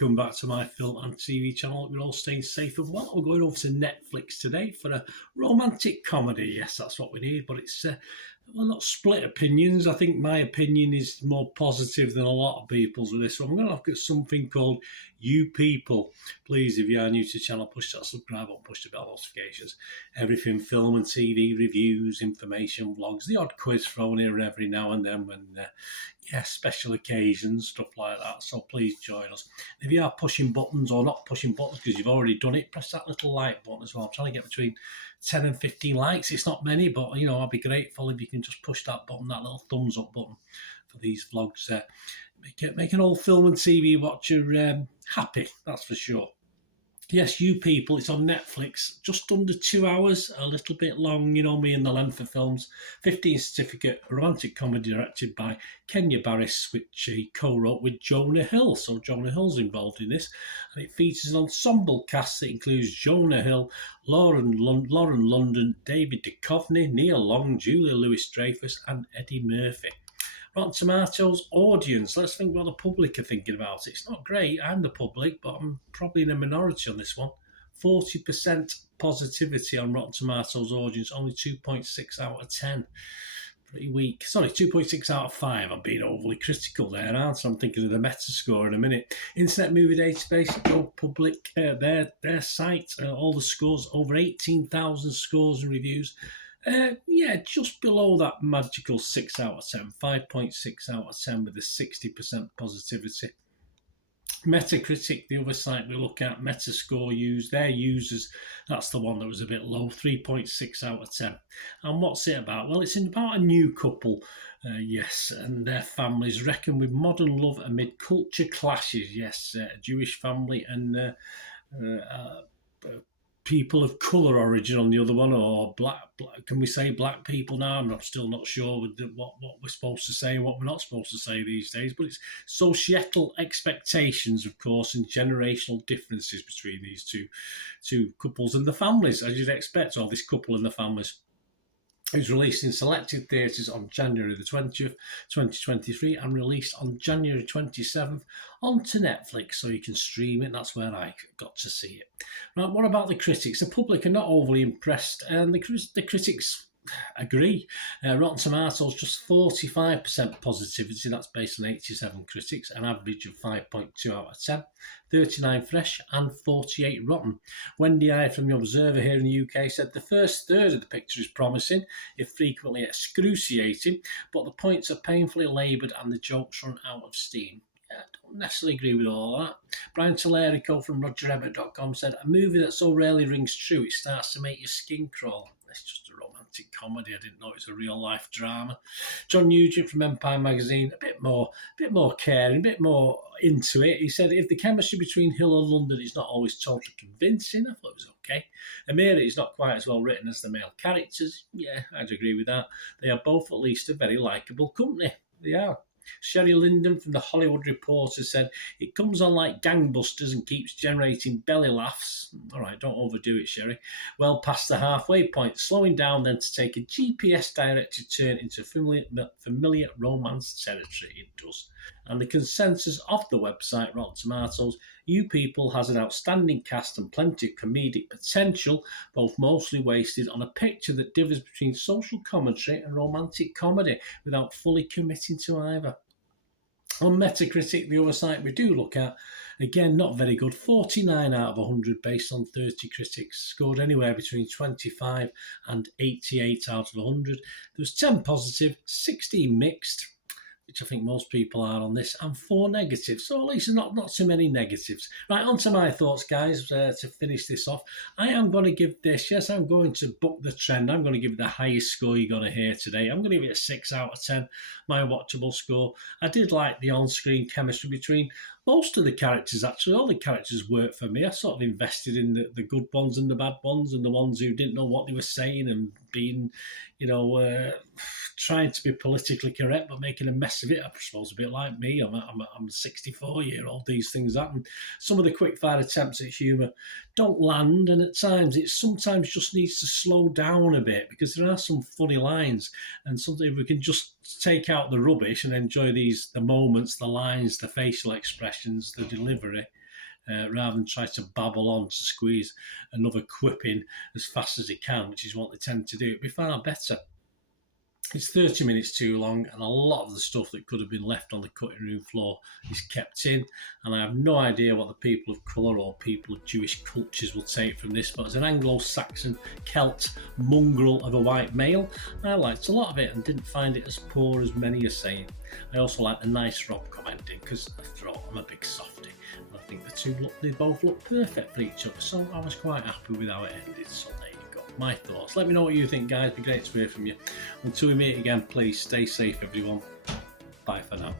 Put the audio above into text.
welcome back to my film and TV channel. Hope you're all staying safe and well. We're going over to Netflix today for a romantic comedy. Yes, that's what we need, but it's well, not split opinions. I think my opinion is more positive than a lot of people's with this one. I'm going to look at something called You People. Please, if you are new to the channel, push that subscribe button, push the bell notifications. Everything film and TV, reviews, information, vlogs, the odd quiz thrown here every now and then when, special occasions, stuff like that. So please join us. If you are pushing buttons or not pushing buttons because you've already done it, press that little like button as well. I'm trying to get between 10 and 15 likes. It's not many, but I'll be grateful if you can just push that button, that little thumbs up button for these vlogs. Make an old film and TV watcher happy, that's for sure. Yes, You People, it's on Netflix, just under 2 hours, a little bit long, me and the length of films. 15 certificate, romantic comedy directed by Kenya Barris, which he co-wrote with Jonah Hill. So Jonah Hill's involved in this. And it features an ensemble cast that includes Jonah Hill, Lauren London, David Duchovny, Neil Long, Julia Louis-Dreyfus and Eddie Murphy. Rotten Tomatoes audience. Let's think what the public are thinking about it. It's not great. I'm the public, but I'm probably in a minority on this one. 40% positivity on Rotten Tomatoes audience, only 2.6 out of 10. Pretty weak. Sorry, 2.6 out of 5. I'm being overly critical there, aren't I? I'm thinking of the Metascore in a minute. Internet Movie Database, Go Public, their site, all the scores, over 18,000 scores and reviews. Just below that magical 6 out of 10, 5.6 out of 10 with a 60% positivity. Metacritic, the other site we look at, Metascore their users, that's the one that was a bit low, 3.6 out of 10. And what's it about? Well, it's about a new couple, and their families reckon with modern love amid culture clashes. Yes, a Jewish family and people of colour origin on the other one, or black. Can we say black people now? I'm still not sure with what we're supposed to say and what we're not supposed to say these days, but it's societal expectations, of course, and generational differences between these two couples and the families, as you'd expect, or this couple and the families. It was released in selected theatres on January the 20th, 2023, and released on January 27th onto Netflix, so you can stream it. That's where I got to see it. Right, what about the critics? The public are not overly impressed, and the critics agree. Rotten Tomatoes, just 45% positivity. That's based on 87 critics, an average of 5.2 out of 10. 39 fresh and 48 rotten. Wendy I from The Observer here in the UK said the first third of the picture is promising, if frequently excruciating, but the points are painfully laboured and the jokes run out of steam. I don't necessarily agree with all that. Brian Tallerico from RogerEbbett.com said, a movie that so rarely rings true, it starts to make your skin crawl. It's just a romantic comedy. I didn't know it was a real-life drama. John Nugent from Empire Magazine, a bit more caring, a bit more into it. He said, if the chemistry between Hill and London is not always totally convincing, I thought it was okay. Amira is not quite as well written as the male characters. Yeah, I'd agree with that. They are both at least a very likeable company. They are. Sherry Linden from The Hollywood Reporter said, it comes on like gangbusters and keeps generating belly laughs. All right, don't overdo it, Sherry. Well past the halfway point, slowing down then to take a GPS-directed turn into familiar romance territory. It does. And the consensus of the website, Rotten Tomatoes, You People has an outstanding cast and plenty of comedic potential, both mostly wasted on a picture that differs between social commentary and romantic comedy without fully committing to either. On Metacritic, the other site we do look at, again, not very good. 49 out of 100 based on 30 critics. Scored anywhere between 25 and 88 out of 100. There was 10 positive, 16 mixed, which I think most people are on this, and 4 negatives. So at least not too many negatives. Right, on to my thoughts, guys, to finish this off. I am going to give this, yes, I'm going to buck the trend. I'm going to give it the highest score you're going to hear today. I'm going to give it a 6 out of 10, my watchable score. I did like the on-screen chemistry between most of the characters, actually. All the characters worked for me. I sort of invested in the good ones and the bad ones and the ones who didn't know what they were saying and being, trying to be politically correct but making a mess of it. I suppose a bit like me. I'm a 64-year-old. These things happen. Some of the quick-fire attempts at humour don't land, and at times it sometimes just needs to slow down a bit because there are some funny lines, and sometimes we can just take out the rubbish and enjoy the moments, the lines, the facial expressions, the delivery. rather than try to babble on to squeeze another quip in as fast as he can, which is what they tend to do. It'd be far better. It's 30 minutes too long, and a lot of the stuff that could have been left on the cutting room floor is kept in, and I have no idea what the people of colour or people of Jewish cultures will take from this, but as an Anglo-Saxon Celt mongrel of a white male, I liked a lot of it and didn't find it as poor as many are saying. I also like the nice rom-com ending, because after all, I'm a big softie, and I think they both look perfect for each other, so I was quite happy with how it ended. So there you go, my thoughts. Let me know what you think, guys. It'd be great to hear from you. Until we meet again, please stay safe, everyone. Bye for now.